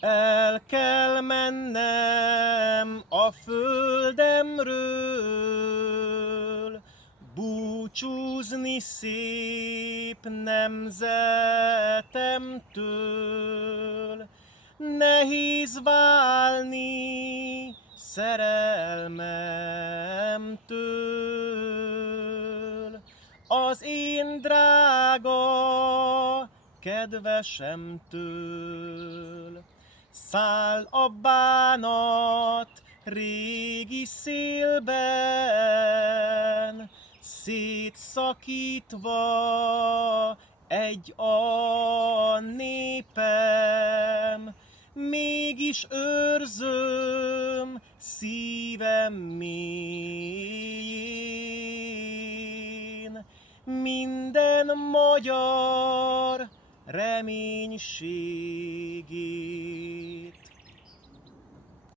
El kell mennem a földemről, búcsúzni szép nemzetemtől. Nehéz válni szerelmemtől, az én drága kedvesemtől. Száll a bánat régi szélben, szétszakítva egy a népem, mégis őrzöm szívem mélyén minden magyar reménységét.